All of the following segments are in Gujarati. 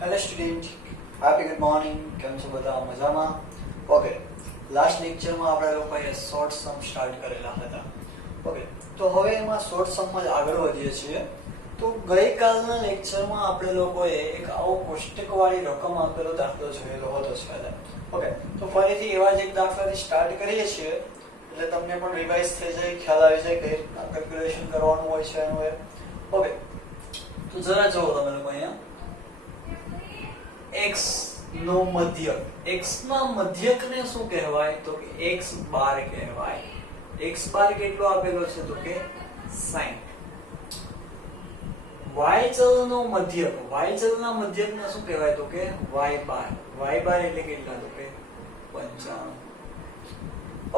Hello student, happy good morning. કેમ છો બધા? મજામાં? ઓકે, લાસ્ટ લેક્ચરમાં આપણે લોકોએ શોર્ટ સમ સ્ટાર્ટ કરેલા હતા. ઓકે, તો હવે એમાં શોર્ટ સમમાં જ આગળ વધીએ છીએ. તો ગઈકાલના લેક્ચરમાં આપણે લોકોએ એક આવો કોષ્ટકવાળી રકમ આપેલો દાખલો જોયેલો હતો પહેલા. ઓકે, તો ફરીથી એવા જ એક દાખલાથી સ્ટાર્ટ કરીએ છીએ એટલે તમને પણ રિવાઇઝ થઈ જાય, ખ્યાલ આવી જાય કઈ રીતના કેલ્ક્યુલેશન કરવાનું હોય છે એનું. ઓકે, તો જરા જુઓ તમે લોકો અહીંયા x નો મધ્યક. x ના મધ્યકને શું કહેવાય? તો કે x બાર કહેવાય. x બાર કેટલો આપેલો છે? તો કે 60. y ચલનો મધ્યક. y ચલના મધ્યકને શું કહેવાય? તો કે y બાર. y બાર એટલે કેટલા? તો કે 95.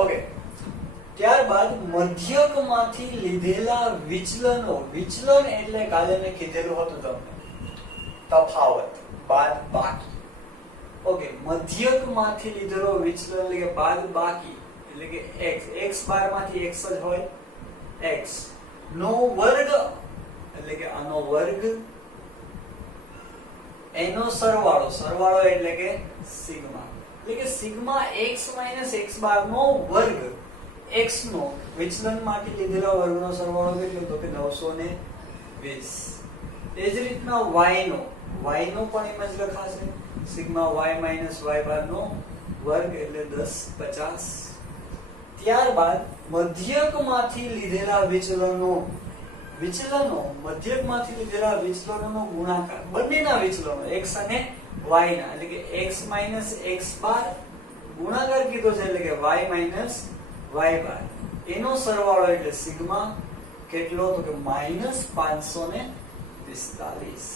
ઓકે, ત્યારબાદ મધ્યકમાંથી લીધેલા વિચલનો. વિચલન એટલે કાલે મેં કીધેલું હતું તમને, તફાવત, બાદ બાકી. ઓકે, મધ્યકમાંથી લીધેલો વિચલન એટલે કે બાદ બાકી એટલે કે x. x બાર માંથી x જ હોય. x નો વર્ગ એટલે કે આનો વર્ગ, એનો સરવાળો. સરવાળો એટલે કે સિગ્મા. એટલે કે સિગ્મા x - x બાર નો વર્ગ. x નો વિચલનમાંથી લીધેલા વર્ગનો સરવાળો કેટલો? તો કે 920. એ જ રીતના y નો પણ એમ જ લખાશે, સિગ્મા y - y બાર નો વર્ગ એટલે 1050. ત્યારબાદ મધ્યકમાંથી લીધેલા વિચલનો. મધ્યકમાંથી લીધેલા વિચલનોનો ગુણાકાર. બંનેના વિચલનો x અને y ના, એટલે કે x - x બાર ગુણાકાર કીધો છે એટલે કે y - y બાર. એનો સરવાળો એટલે સિગ્મા કેટલો? તો કે -545.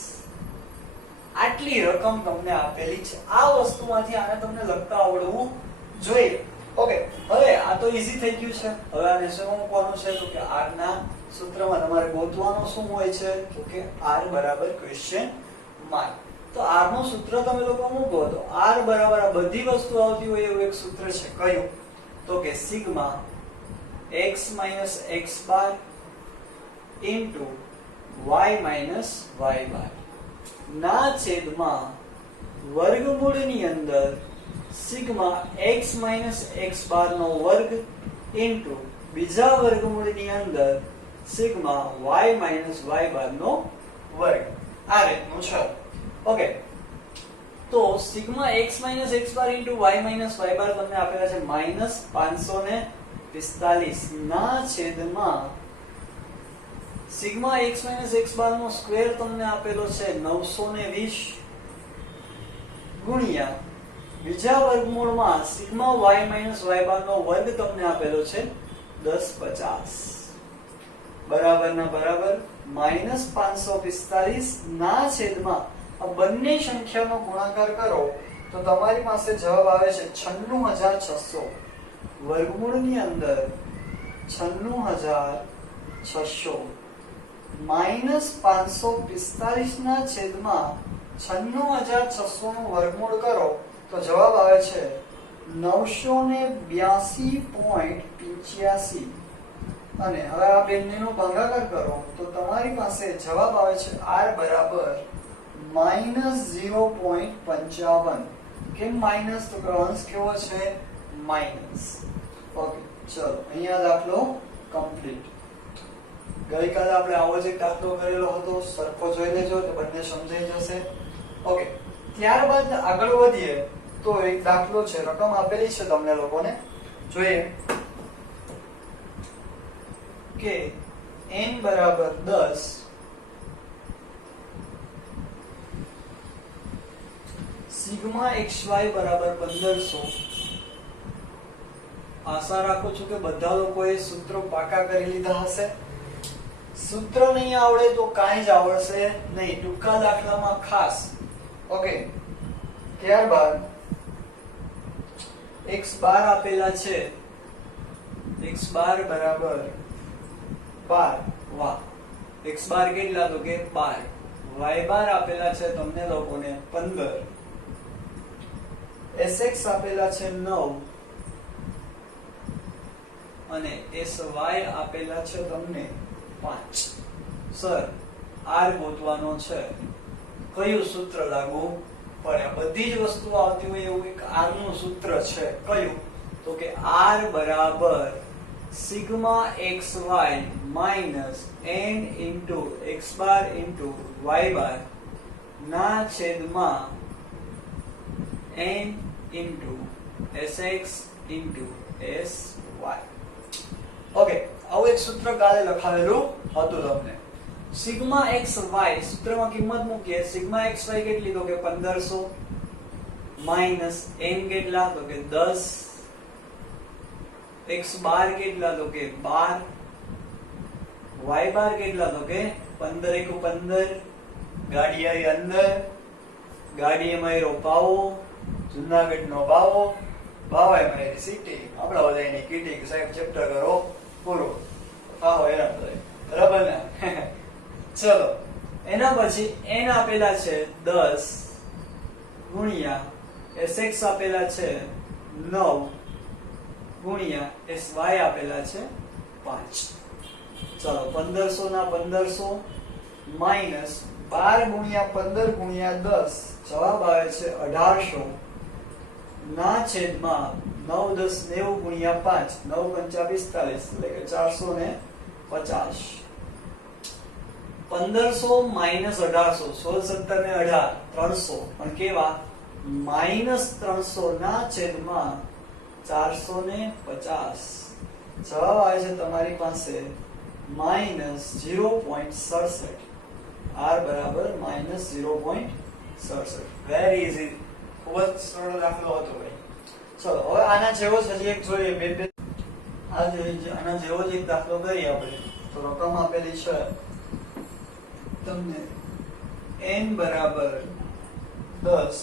આટલી રકમ તમને આપેલી છે. આ વસ્તુમાંથી આને તમને લખતા આવડવું જોઈએ. ઓકે, હવે આ તો ઈઝી થઈ ગયું છે. હવે આને શું મૂકવાનું છે? તો કે r ના સૂત્રમાં તમારે ગોતવાનું શું હોય છે? તો કે r બરાબર ક્વેશ્ચન માર્ક. તો r નું સૂત્ર તમે લોકો મૂકો તો r બરાબર આ બધી વસ્તુ આવતી હોય એવું એક સૂત્ર છે. કયું? તો કે સિગ્મા x - x બાર ઇન્ટુ y - y બાર ના છેદમાં વર્ગમૂળની અંદર સિગ્મા x - x બાર નો વર્ગ ઇન્ટુ બીજા વર્ગમૂળની અંદર સિગ્મા y - y બાર નો વર્ગ. આ રીતનું છે. ઓકે, તો સિગ્મા x - x બાર ઇન્ટુ y - y બાર તમને આપેલા છે -545 ના છેદમાં સિગ્મા x - x બાર નો સ્ક્વેર તમને આપેલો છે 920 ગુણ્યા બીજા વર્ગમૂળમાં સિગ્મા y - y બાર નો વર્ગ તમને આપેલો છે 1050. બરાબર ના બરાબર -545 ના છેદમાં આ બંને સંખ્યાનો ગુણાકાર કરો તો તમારી પાસે જવાબ આવે છે 96600. વર્ગમૂળની અંદર 96600 -545 ના છેદમાં 96600 નું વર્ગમૂળ કરો તો જવાબ આવે છે 982.85. અને હવે આ બંનેનો ભાગાકાર કરો તો તમારી પાસે જવાબ આવે છે r બરાબર -0.55. કેમ માઈનસ? તો અંશ કેવો છે? માઈનસ. ઓકે, ચલો અહીંયા દાખલો કમ્પ્લીટ. ગઈકાલે આપણે આવો જ એક દાખલો કરેલો હતો, સરખો જોઈ લેજો તો બંને સમજાઈ જશે. ઓકે, ત્યારબાદ આગળ વધીએ તો એક દાખલો છે, રકમ આપેલી છે તમને લોકોને, જોઈએ કે n બરાબર 10 સિગ્મા xy બરાબર 1500. આશા રાખું છું કે બધા લોકોએ સૂત્રો પાકા કરી લીધા હશે. સૂત્ર નહીં આવડે તો કાંઈ જ આવડશે નહીં, ટૂંકા દાખલામાં ખાસ. ઓકે, ત્યારબાદ x બાર આપેલા છે, x બાર બરાબર 12. વાહ, x બાર કેટલા? તો કે 12. y બાર આપેલા છે તમને લોકોને 15. sx આપેલા છે 9 અને sy આપેલા છે તમને 5. સર r ગોતવાનો છે. કયું સૂત્ર લાગુ પડે? બધી જ વસ્તુ આવતી હોય એવું એક r નું સૂત્ર છે. કયું? તો કે r બરાબર sigma xy minus n into x બાર ઇન્ટુ y બાર ના છેદમાં n into sx into sy. Okay, આવું એક સૂત્ર કાલે લખાવેલું હતું તમને. સિગ્મા xy સૂત્રમાં કિંમત મૂકીએ. સિગ્મા xy કેટલી? તો કે 1500 માઈનસ n કેટલા? તો કે 10. x બાર કેટલા? તો કે 12. y બાર કેટલા? તો કે 15 * 15. ગાડી આવી અંદર, ગાડીએ માર્યો પાવો, જુનાગઢ નો બાવો, બાવાએ મારી સિટી, આપણા બધાની કીટી કે સાહેબ ચેપ્ટર કરો પૂરો. આવો એના બરાબર ને? ચલો, એના પછી n આપેલા છે 10 ગુણ્યા sx આપેલા છે 9 ગુણ્યા sy આપેલા છે 5. ચલો, 1500 ના 1500 માઈનસ 12 ગુણ્યા 15 ગુણ્યા 10 જવાબ આવે છે 1800 ના છેદમાં 9 10 90 ગુણ્યા 5 9 5 45 એટલે કે 450. 1500 માઈનસ 1800 16 17 ને 18 300 પણ કેવા? માઈનસ 300 ના છેદમાં 450. જવાબ આવે છે તમારી પાસે માઈનસ 0.67. r બરાબર માઈનસ 0.67. વેરી ઈઝી, ખૂબ જ સરળ દાખલો હતો ભાઈ. ચલો, હવે આના જેવો જ હજી એક જોઈએ. આના જેવો જ એક દાખલો કરીએ આપણે. તો રકમ આપેલી છે તમને n બરાબર 10,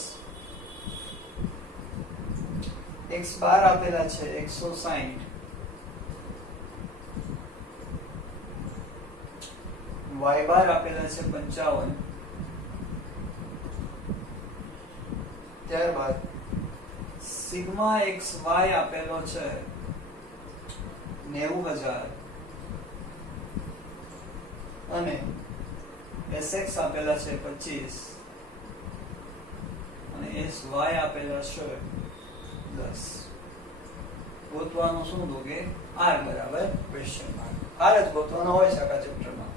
x બાર આપેલા છે 160, y બાર આપેલા છે 55. ત્યારબાદ સિગ્મા xy આપેલો છે 90000 અને sx આપેલા છે 25 અને sy આપેલા છે 10. ગોતવાનું શું? તો કે r બરાબર ક્વેશ્ચન માર્ક. r જ ગોતવાનો હોય છે આ ચેપ્ટરમાં.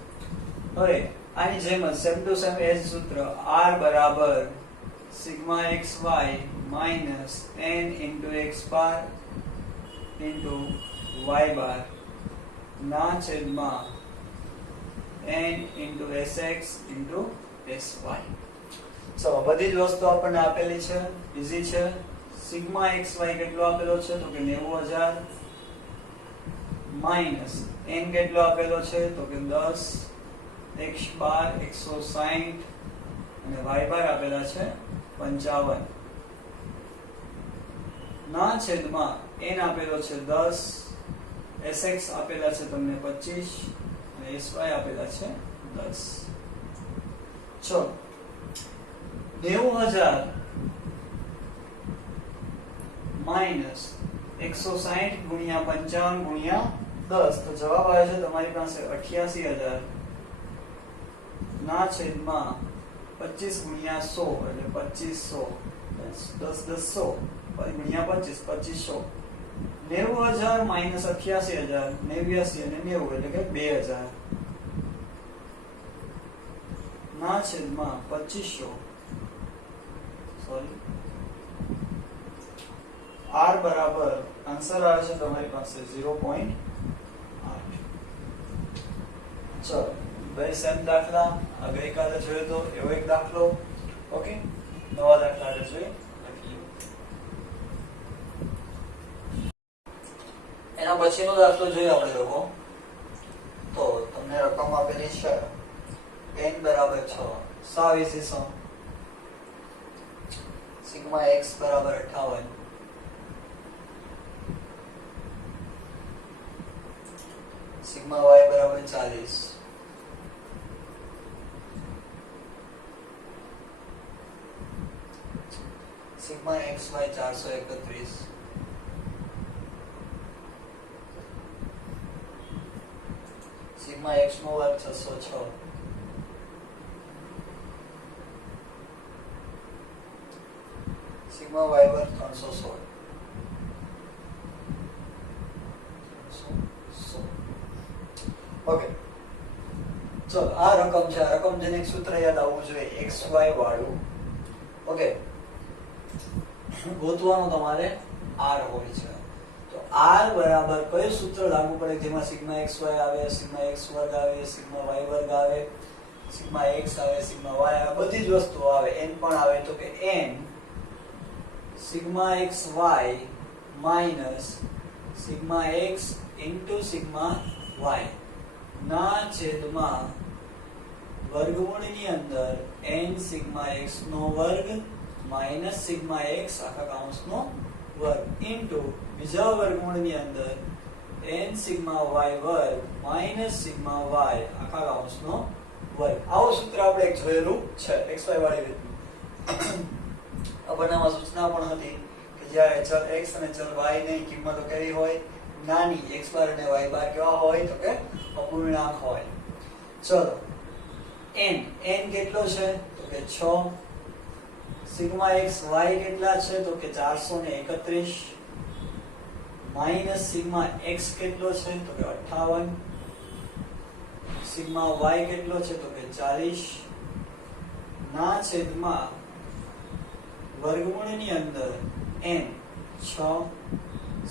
હવે આની જેમ જ સેમ ટુ સેમ એ જ સૂત્ર r બરાબર sigma xy minus n into x બાર ઇન્ટુ y બાર ના છેદમાં n into sx into sy. ચલો, બધી જ વસ્તુ આપણને આપેલી છે, ઈઝી છે. સિગ્મા xy કેટલો આપેલો છે? તો કે 90000 માઈનસ n કેટલો આપેલો છે? તો કે 10, x બાર 160 અને y બાર આપેલા છે 55 ના છેદમાં n આપેલો છે 10, sx આપેલા છે તમને 25 અને sy આપેલા છે 10. ચલો, 90000 માઈનસ 160 ગુણ્યા 55 ગુણ્યા 10 તો જવાબ આવે છે તમારી પાસે 88000 ના છેદમાં 25 ગુણ્યા 100 એટલે 2500 10 10 100 ગુણ્યા 25 2500. 90000 માઈનસ 88000 89 અને 90 એટલે કે 2000 ના છેદમાં 2500. સોરી, r બરાબર આન્સર આવે છે તમારી પાસે 0.8. ચલો, બે સેમ દાખલા આ ગઈકાલે જોયો તો એવો એક દાખલો. ઓકે, નવા દાખલા આગળ જોઈએ. એના પછીનો દાખલો જોઈએ આપણે લોકો. તો તમને રકમ આપેલી છે n બરાબર 6. સાવ ઈઝી છે. સિગ્મા x બરાબર 58, સિગ્મા y બરાબર 40, સિગ્મા xy 431, સિગ્મા x નો વર્ગ 606, સિગ્મા વાય વર્ગ 316. ઓકે, ચલો આ રકમ છે. આ રકમ જેને એક સૂત્ર યાદ આવવું જોઈએ, xy વાળું. ઓકે, ગોતવાનું તમારે r હોય છે. તો r બરાબર કયું સૂત્ર લાગુ પડે જેમાં સિગ્મા xy આવે, સિગ્મા x વર્ગ આવે, સિગ્મા y વર્ગ આવે, સિગ્મા x આવે, સિગ્મા y આવે, બધી જ વસ્તુઓ આવે, n પણ આવે. તો કે n sigma xy minus sigma x into sigma y ના છેદમાં વર્ગમૂળની અંદર n સિગ્મા x નો વર્ગ માઈનસ સિગ્મા x આખા કૌંસનો વર્ગ ઇન્ટુ બીજા વર્ગમૂળની અંદર n સિગ્મા y વર્ગ માઈનસ સિગ્મા y આખા કૌંસનો વર્ગ. આવું સૂત્ર આપણે એક જોયેલું છે xy વાળી રીતનું. આ બનાવમાં સૂચના પણ હતી કે જ્યારે ચલ x અને ચલ y ની કિંમતો કેવી હોય, નાની, x બાર અને y બાર કેવા હોય તો કે અપૂર્ણાંક હોય. ચલો n કેટલો છે તો કે 6. સિગ્મા x y કેટલા છે તો કે 431 માઈનસ સિગ્મા x કેટલો છે તો કે 58. સિગ્મા y કેટલો છે તો કે 40 ના છેદમાં વર્ગમૂળની અંદર n 6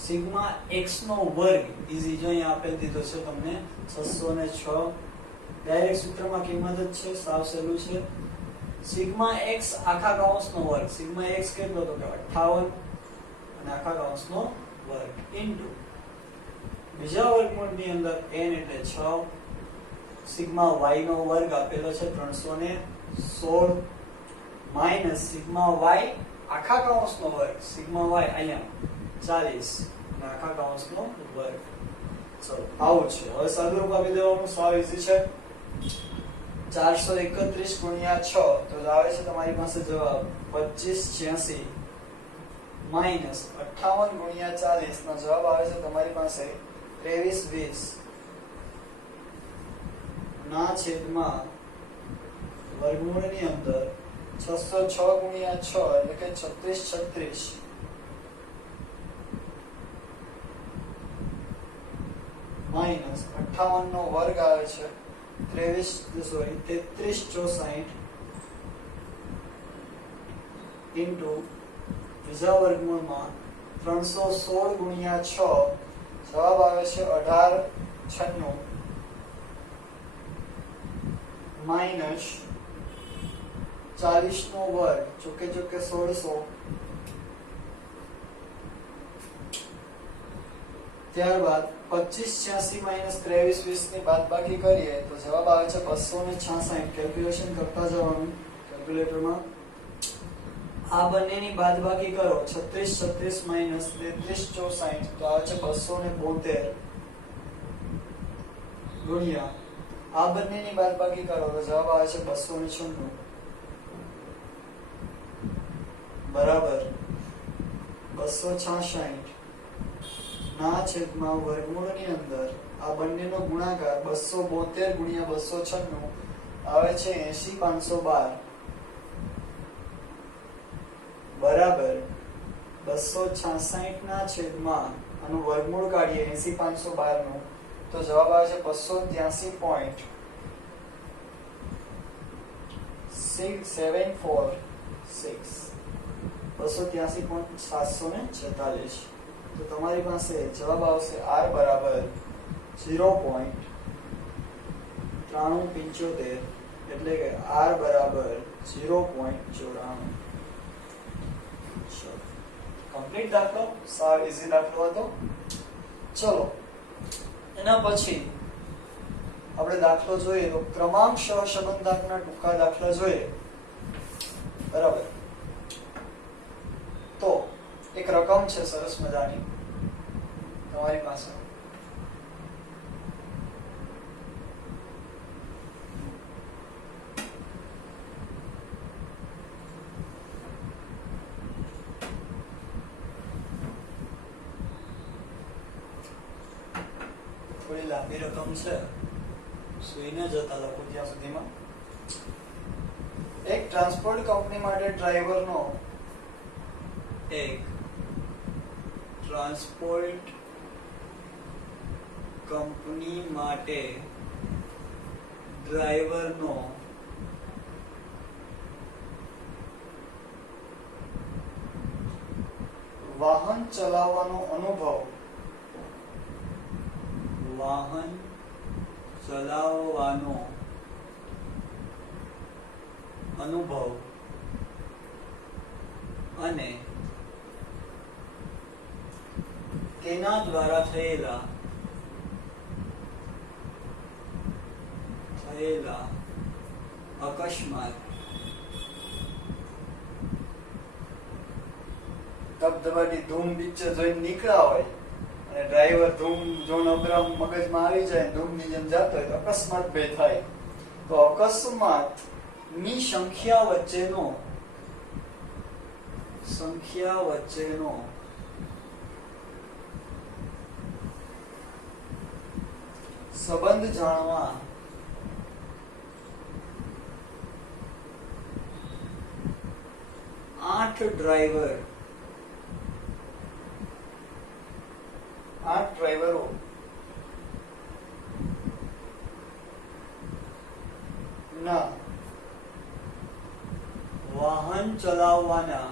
સિગ્મા x નો વર્ગ ઈઝી જો અહીં આપી દીધો છે તમને 606. ડાયરેક્ટ સૂત્રમાં કિંમત જ છે, સાવ સહેલું છે. સિગ્મા x આખા કૌંસનો વર્ગ, સિગ્મા x કેટલો તો કે 58 અને આખા કૌંસનો વર્ગ ઇન્ટુ બીજા વર્ગમૂળની અંદર n એટલે 6 સિગ્મા y નો વર્ગ આપેલો છે 316 માઈનસ સિગ્મા y આખા કૌંસનો વર્ગ, સિગ્મા y અહીંયા 40 અને આખા કૌંસનો વર્ગ. ચલો આવું છે. હવે સાદુરૂપ આપી દેવાનું, સાવ ઈઝી છે. 431 ગુણ્યા 6 તો આવે છે તમારી પાસે જવાબ 2586 માઈનસ 58 ગુણ્યા 40 નો જવાબ આવે છે તમારી પાસે 2320 ના છેદમાં વર્ગમૂળની અંદર 606 ગુણ્યા 6 એટલે કે 3636 માઈનસ 58 નો વર્ગ આવે છે 3364 ઇન્ટુ બીજા વર્ગમૂળમાં 316 ગુણ્યા 6 જવાબ આવે છે 1896 માઈનસ 40 નો વર્ગ ચોકે ચોકે 1600 ત્યારબાદ 2586 માઈનસ 2320 ની બાદબાકી કરીએ તો જવાબ આવે છે 266. કેલ્ક્યુલેશન કરતા જવાનું કેલ્ક્યુલેટરમાં. આ બંનેની બાદબાકી કરો 3636 માઈનસ 3364 તો આવે છે 272 ગુણ્યા આ બંનેની બાદબાકી કરો તો જવાબ આવે છે 296 બરાબર 266 ના છેદમાં વર્ગમૂળની અંદર આ બંનેનો ગુણાકાર 272 ગુણ્યા 296 આવે છે 80512 બરાબર 266 ના છેદમાં આનું વર્ગમૂળ કાઢીએ 80512 નું તો જવાબ આવે છે 283.746 283.746 તો તમારી પાસે જવાબ આવશે r બરાબર 0.9375 એટલે કે r બરાબર 0.94. કમ્પ્લીટ દાખલો, સાવ ઈઝી દાખલો હતો. ચલો એના પછી આપણે દાખલો જોઈએ તો ક્રમાંક સહસંબંધાંકના ટૂંકા દાખલા જોઈએ. બરાબર, તો એક રકમ છે સરસ મજાની તમારી પાસે. થોડી લાંબી રકમ છે, સુઈને જતા લખો ત્યાં સુધીમાં. એક ટ્રાન્સપોર્ટ કંપની માટે ડ્રાઈવરનો એક ટ્રાન્સપોર્ટ કંપની માટે ડ્રાઈવરનો વાહન ચલાવવાનો અનુભવ અને તેના દ્વારા થયેલા અકસ્માત ધબધબાટી ધૂમ પિક્ચર જોઈને નીકળ્યા હોય અને ડ્રાઈવર ધૂમ જોન અબ્રામ મગજમાં આવી જાય ધૂમની જેમ જતો હોય તો અકસ્માત બે થાય તો અકસ્માત ની સંખ્યા વચ્ચેનો સંબંધ જાણવા 8 ડ્રાઈવરો ના વાહન ચલાવવાના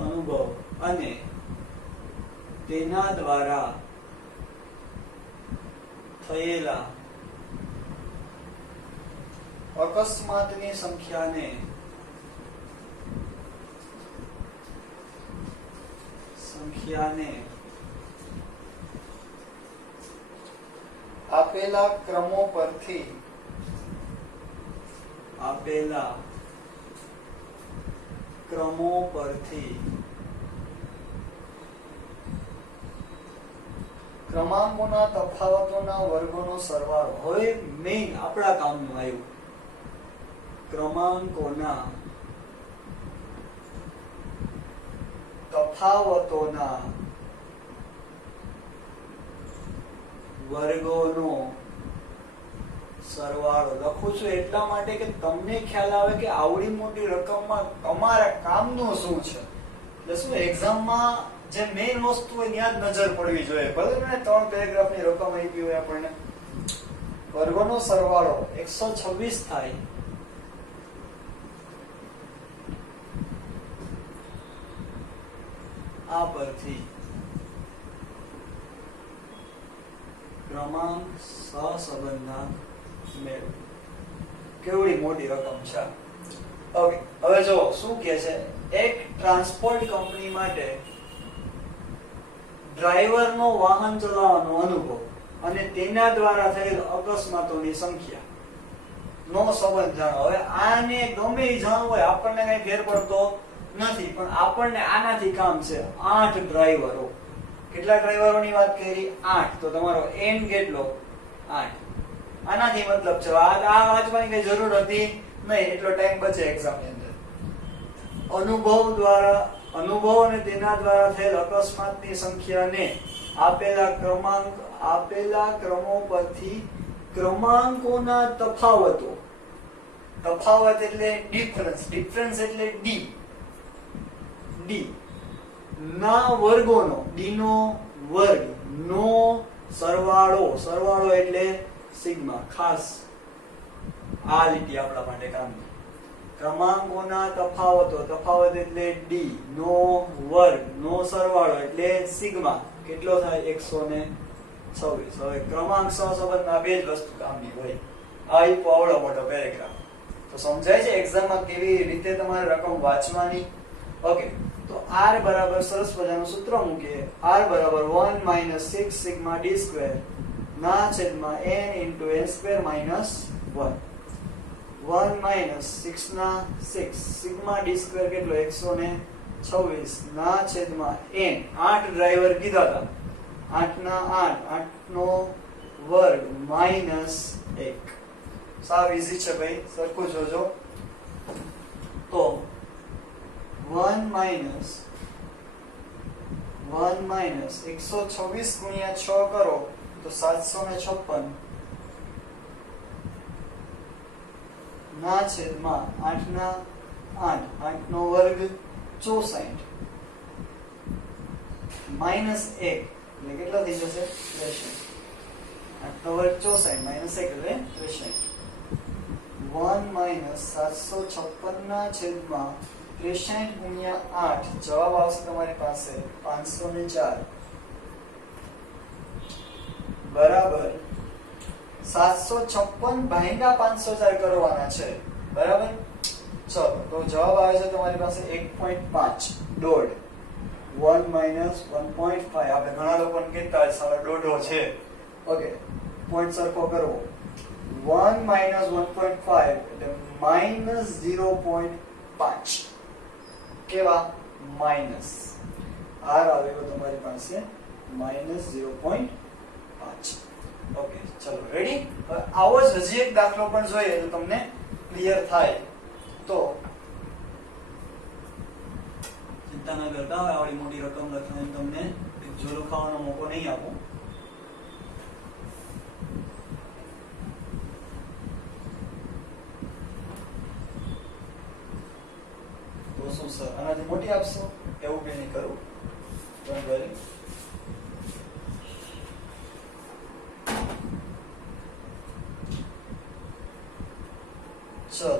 અનુભવ અને તેના દ્વારા થયેલા અકસ્માતની સંખ્યાને આપેલા ક્રમો પરથી ક્રમાંકોના તફાવતોના વર્ગોનો સરવાળો. હવે મેઇન આપણા કામનું આવ્યું ક્રમાંકોના તફાવતોના વર્ગોનો સરવાળો લખું છું એટલા માટે કે તમને ખ્યાલ આવે કે આવડી મોટી રકમમાં તમારા કામનું શું છે. એટલે શું એક્ઝામમાં જે મેઇન વસ્તુ હોય ત્યાં જ નજર પડવી જોઈએ. ભલે ને 3 પેરેગ્રાફની રકમ આપી હોય આપણને વર્ગોનો સરવાળો 126 થાય આ પરથી ક્રમાંક સહસંબંધના મેળ. કેવડી મોટી રકમ છે. ઓકે, હવે જો શું કહે છે, એક ટ્રાન્સપોર્ટ કંપની માટે ડ્રાઈવરનો વાહન ચલાવવાનો અનુભવ અને તેના દ્વારા થયેલ અકસ્માતોની સંખ્યા નો સંબંધ જાણો. હવે આને ગમે એ જાણવું હોય આપણને કઈ ફેર પડતો નથી, પણ આપણને આનાથી કામ છે. 8 ડ્રાઈવરો. કેટલા ડ્રાઈવરોની વાત કરી? 8. તો તમારો n કેટલો? 8. આનાથી મતલબ છે આ વાંચવાની કઈ જરૂર હતી નહીં, એટલો ટાઈમ બચે એક્ઝામની અંદર. અનુભવ અને તેના દ્વારા થયેલ અકસ્માતની સંખ્યાને આપેલા ક્રમો પરથી ક્રમાંકોના તફાવત એટલે ડિફરન્સ એટલે ડી ના વર્ગોનો, ડી નો વર્ગ નો સરવાળો એટલે સિગ્મા. ખાસ આ લીટી આપણા માટે કામની. ક્રમાંકોના તફાવત એટલે ડી નો વર્ગ નો સરવાળો એટલે સિગ્મા. કેટલો થાય? 126. હવે ક્રમાંક સહસંબંધના બે જ વસ્તુ કામની હોય. આ આવડો મોટો પેરેગ્રાફ તો સમજાય છે એક્ઝામમાં કેવી રીતે તમારે રકમ વાંચવાની. ઓકે, તો r બરાબર સરસ મજાનું સૂત્ર મૂકીએ. r બરાબર 1 - 6 સિગ્મા d સ્ક્વેર ના છેદમાં n * n² - 1. 1 - 6 ના 6 સિગ્મા d સ્ક્વેર કેટલો? 126 ના છેદમાં n. 8 ડ્રાઈવર કીધા હતા. 8 ના 8 8 નો વર્ગ -1. સાવ ઈઝી છે ભાઈ, સરખું જોજો. તો 1 - 126 ગુણ્યા 6 કરો તો 756 ના છેદમાં 8 ના 8 8 નો વર્ગ 64 માઈનસ 1 એટલે કેટલા થઈ જશે 63 8 નો વર્ગ 64 માઈનસ 1 એટલે 63 1 માઈનસ 756 ના છેદમાં 63 ગુણ્યા 8 જવાબ આવશે તમારી પાસે 504 બરાબર 756 ભાગ્યા 504 કરવાના છે બરાબર ચલો તો જવાબ આવે છે તમારી પાસે 1.5 દોઢ 1 માઈનસ 1.5 આપણે ઘણા લોકોને કહેતા હોય સાલા દોઢો છે ઓકે પોઈન્ટ સરખો કરવો 1 માઈનસ 1.5 એટલે માઈનસ 0.5 કેવા માઈનસ r આવેલો તમારી પાસે માઈનસ 0.5 ઓકે ચલો રેડી હવે આવો જ હજી એક દાખલો પણ જોઈએ તો તમને ક્લિયર થાય તો ચિંતા ન કરતા હવે આવડી મોટી રકમ લખીને તમને જોરો ખાવાનો મોકો નહીં આપું તો શું સર આનાથી મોટી આપશો એવું કે નહીં કરું ડોન્ટ વરી ચલો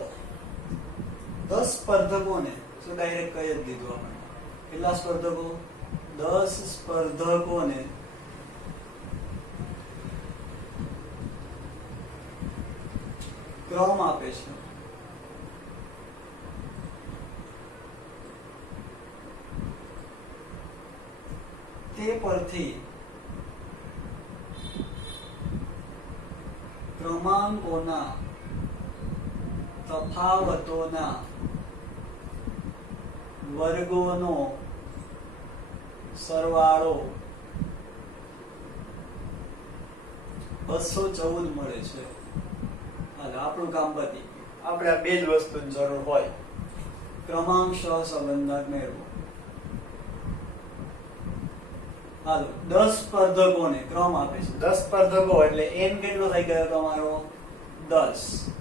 10 સ્પર્ધકોને તો ડાયરેક્ટ કહી જ દીધું આપણે કેટલા સ્પર્ધકો 10 સ્પર્ધકોને ક્રમ આપે છે તે પરથી ક્રમાંકોના તફાવતોના વર્ગોનો સરવાળો 214 મળે છે હાલ આપણું કામ પતી આપણે આ બે જ વસ્તુની જરૂર હોય ક્રમાંક સહસંબંધક મેળવો હાલો 10 સ્પર્ધકોને ક્રમ આપે છે 10 સ્પર્ધકો એટલે n કેટલો થઈ ગયો તમારો 10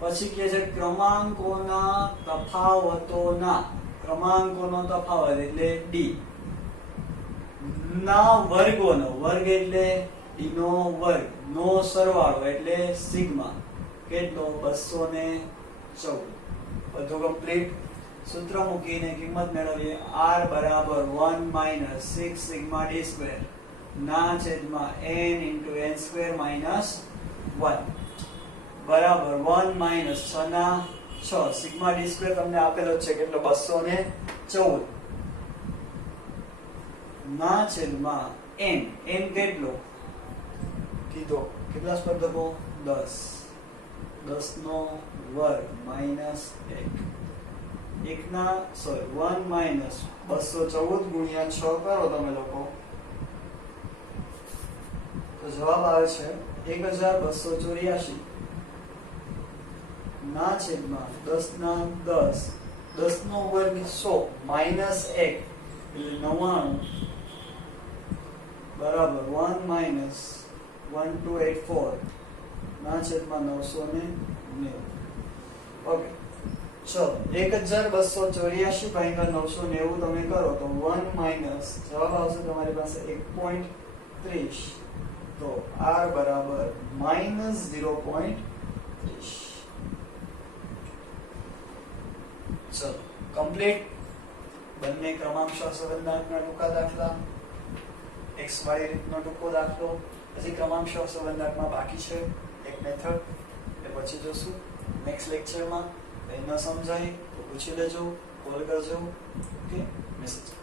પછી કે છે ક્રમાંકોના તફાવતોના ક્રમાંકોનો તફાવત એટલે d ના વર્ગોનો વર્ગ એટલે d નો વર્ગ નો સરવાળો એટલે સિગ્મા કેટલો 214 બધું કમ્પ્લીટ સૂત્ર મૂકીને કિંમત મેળવીએ r બરાબર 1 માઈનસ 6 સિગ્મા d સ્ક્વેર ના છેદમાં n into n square minus 1 બરાબર 1 માઈનસ 6 ના 6 સિગ્મા d સ્ક્વેર તમને આપેલો છે કેટલો 214 ના છેદમાં n n કેટલો કીધો કેટલા સ્પર્ધકો 10 10 નો વર્ગ માઈનસ 1 1 માઈનસ 214 ગુણ્યા 6 કરો તમે લોકો તો જવાબ આવે છે 1284 ના છેદમાં 10 ના 10 10 નો વર્ગ 100 માઈનસ 1 એટલે 99 બરાબર 1 માઈનસ 1284 ના છેદમાં 990 ઓકે ચલો 1284 ભાગ્યા 990 તમે કરો તો 1 માઈનસ જવાબ આવશે તમારી પાસે 1.30 તો r બરાબર માઈનસ 0.30 ચલો કમ્પ્લીટ બંને ક્રમાંક સહસંબંધકના ટૂંકા દાખલા x y રીતનો ટૂંકો દાખલો પછી ક્રમાંક સહસંબંધકમાં બાકી છે એક મેથડ એ પછી જોશું નેક્સ્ટ લેક્ચરમાં ન સમજાય તો પૂછી લેજો કોલ કરજો ઓકે મેસેજ